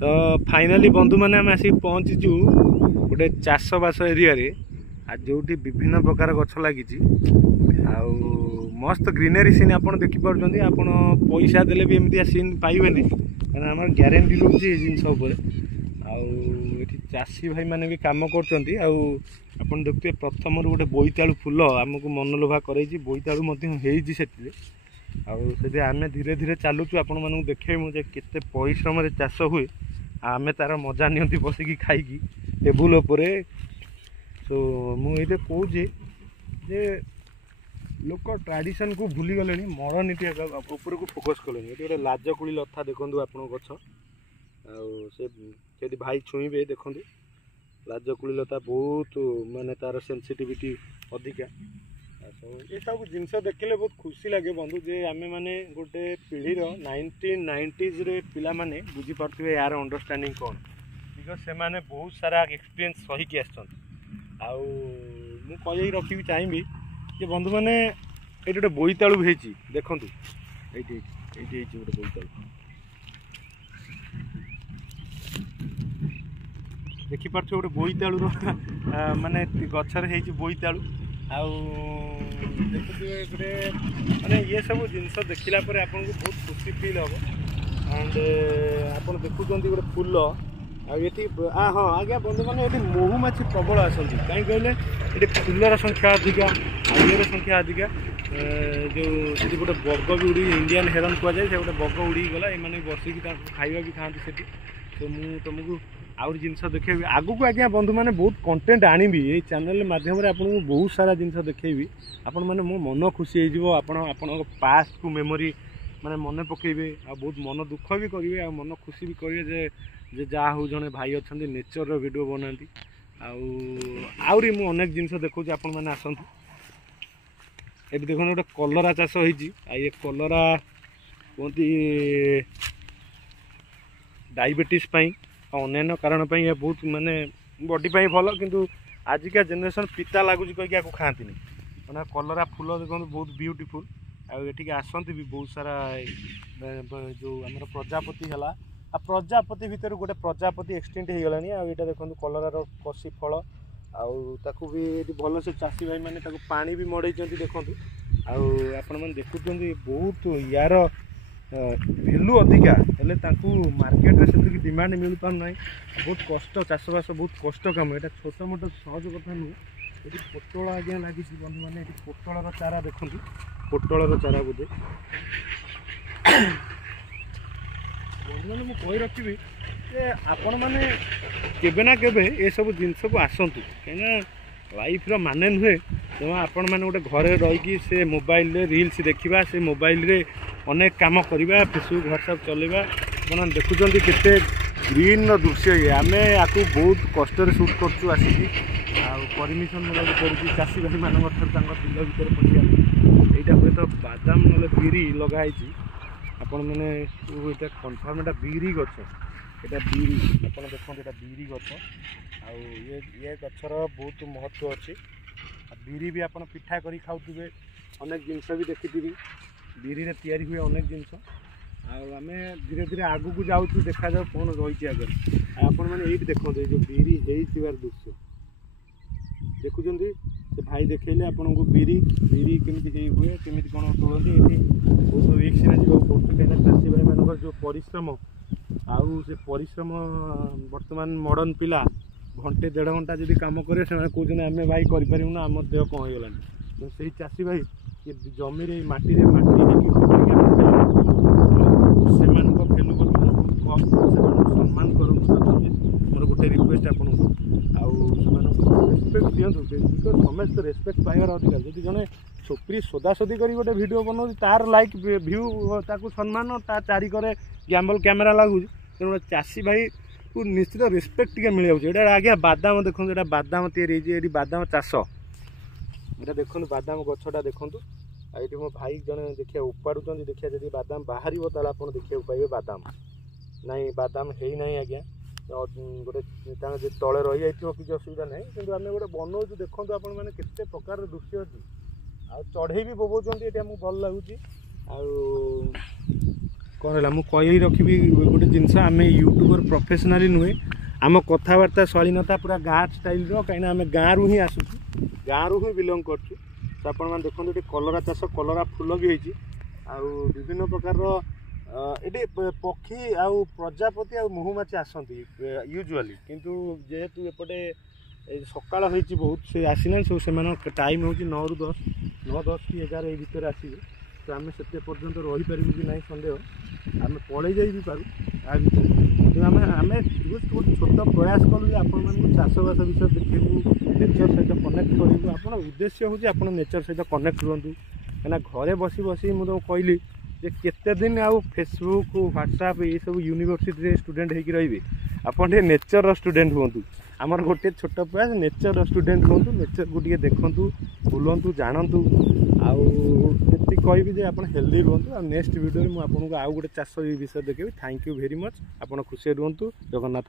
तो फाइनाली बंधु मैंने आम आसिक पहुँचीचु गोटे चाषबास एरिया जो विभिन्न प्रकार गछ लगी मस्त ग्रीनरी सीन आप देखिपुं आप पैसा देले भी एमती सीन पाइबे कहना आम ग्यारंटी रोचे जिनस चाषी भाई मैंने भी कम कर देखते प्रथम गोटे बोईतालु फूल आमको मनलोभा कर बोईतालु से आम धीरे धीरे चलुचु आपण मानक देखे मुझे केते परिश्रम चाष हुए आमे तार मजा नियंती बसिकी खाई टेबुल उपरे तो मुझे कहूँ जे लोक ट्रेडिशन को भूली गले मॉडर्न ऊपर को फोकस कले गोटे लाजकुड़ी लता देखो आप गछ से भाई छुईबे देखो लाजकुड़ी लता बहुत माने तार सेंसिटिविटी अधिका ये सब जिनस देखले बहुत खुशी लगे बंधु जे आमे माने गोटे पीढ़ी 1990s रे पिला माने बुझी पारथिबे यार अंडरस्टैंडिंग कौन बिकज से माने बहुत सारा एक्सपीरियंस सही के आछन आउ मु कहि रखी चाहिए जे बंधु मैंने ये गोटे बोईतालु होती देखु ये गोटे बोईतालु देखिपार गोटे बोईतालुर माने गचर हो बोईतालु आउ देखुए गोटे माने ये सब जिनस देखला आपको बहुत खुशी फील हम एंड आप देखुं गोटे फूल आठी हाँ आज्ञा बंधु मैंने ये महुमाछी प्रबल आसती कहीं कहले ये फूलर संख्या अधिका आईर संख्या अधिका जो गोटे बग भी उड़ी इंडियन हेरन कहुए से गोटे बग उड़ी गला ये बसिक खाଇବା भी खाती से तो मुझे तुमको आउर जिनस देखे आगु को आज्ञा बंधु मैंने बहुत कंटेंट आनी ये चैनल माध्यम आपको बहुत सारा जिनस देखेबी आपण मैंने मो मन खुशी हो पास्ट को मेमोरी माने मन पकेबे आ बहुत मन दुख भी करेंगे आ मन खुशी भी करेंगे जे जहाँ हो जड़े भाई अच्छा नेचर वीडियो बनाती आउरी मु अनेक जिनस देखो आपण मैंने आसतु ये देखो गोटे कलरा चाष होती ये कलरा कहती डायबिटीज अन्य कारण ये बहुत माने बॉडी भल किंतु आजिका जनरेशन पिता लगुच कहीं खाती मैंने कलरा फूल देखो बहुत ब्यूटीफुल आठिक आसती भी बहुत सारा जो आम प्रजापति है प्रजापति भितर गोटे प्रजापति एक्सटेंट हो गलानी आईटा देखो कलरार कसी फल आउ भी भल से चाषी भाई मैंने पानी भी मड़े देखूँ आपण देखुं बहुत यार भैल्यू अधिका हेल्ले मार्केट से डिमांड मिल पार ना बहुत कष्ट चाषबास बहुत कष्ट कम यहाँ छोट मोट सहज कथा नुह ये पोटल आज्ञा लगी बंधु मैंने पोटल चारा देखो पोटल चारा बोधे मैंने मुझे कही रखी आपण मैंने केबे ना केबे ये सब जिनस को आसतु कहीं लाइफ रो माने नुहे जो आपण मैंने गोटे घरे रही से मोबाइल रे रील्स देखा से मोबाइल रे अनेक काम करवा फेसबुक व्हाट्सएप चलेगा आप देखुं केते ग्रीन दृश्य ये आम आपको बहुत कष्ट सुट कर परमिशन नाक पड़ी चाषी भाई मान बिल भर पशिया यहाँ हूँ तो बादाम ना बिरी लगाई आपण मैंने कनफर्म एटा बिरी गछ यहाँ बिरी आप देखो यहाँ बिरी गछ ये गचर बहुत महत्व अच्छी बिरी भी आप पिठा कर खाऊे अनेक जिनस भी देखी बिरी रे तैयारी हुए अनेक जिनस आम धीरे धीरे आगू को जाऊँ देखा जाऊ कौन रही आगे आपण मैंने ये देखो जो बिरी हो दृश्य देखुं से भाई देखले आपन को बिरी बिरी केमी हुए केमी कौन तोड़ती ये बहुत रिक्स पड़े कहीं चाषी भाई मान जो परिश्रम आउ से परिश्रम बर्तमान मॉडर्न पिला घंटे 1.5 घंटा जब कम करें से कहते आम भाई करूँ ना आम देह कौन हो गलानी से चाषी भाई ये जमी माटी से भेलू कम सम्मान करूँ मोर गोटे रिक्वेस्ट आपको रेस्पेक्ट दिंतु बिकज समस्त रेस्पेक्ट पाइबार अधिकार जब जड़े छोकरी सोदासोदी कर गोटे भिड बनाऊँ तार लाइक भ्यू ताकू सम्मान ता चारिकरे गैम्बल कैमेरा लगुच तेणु चाषी भाई को निश्चित रेस्पेक्ट टे मिल जाए आज्ञा बादाम देखो ये बादाम तैयारी बादाम चाष यहाँ देखो बादाम गछटा देखूँ ये मो भाई जड़े देखिए उपाड़ुं देखिए जब बादाम बाहर आप देखा पाइबे बादाम नाई बादाम है ना आज्ञा गोटे तले रही जाइए किसी असुविधा ना कि आम गोटे बनाऊँ देखो आपण मैंने केते प्रकार दृश्य अच्छी आ चढ़ई भी बोबाऊँ ये भल लगुच कौन है मुझे कही रखी गोटे जिनस आम यूट्यूबर प्रोफेशनाली नुहे आम कथबार्ता शालीनता पूरा गाँ स्टाइल कहीं आम गाँव रू ही आसुचु गाँव ही बिलंग करछु तो आप देखो ये कलरा चाष कलरा फूल भी होती विभिन्न प्रकार ये पक्षी आउ प्रजापति आ महुमाछी आसती यूजुआली किंतु जेहेतु एपटे सकाळ होती बहुत से आसीना सब से टाइम हो 9 ରୁ 10 9 10 कि 11 ये भितर आसवे तो आम से पर्यंत रहीपर कि ना सन्देह आम पलि जाई पारू आ भितर आम आम गोटे छोट प्रयास कलु आपण चाषबास विषय देखू नेचर सहित कनेक्ट करूँ आप उद्देश्य हूँ आप नेचर सहित कनेक्ट रुहतु कहीं घरे बसी बसी मुझे कहली जे केते दिन आउ फेसबुक व्हाट्सएप ये सब यूनिवर्सिटी स्टूडेंट होगी रही आपन नेचर स्टूडेंट हूँ आमर गोटे छोट प्रयास नेचर स्टूडेंट हूँ नेचर को टे देखु बुलंतु जानतु आती कहि आप हेल्दी रुहतु आ नेक्स्ट वीडियो में आपको आउ गोटे चाष विषय देखेबी थैंक यू वेरी मच आप खुशी रुहतु जगन्नाथ।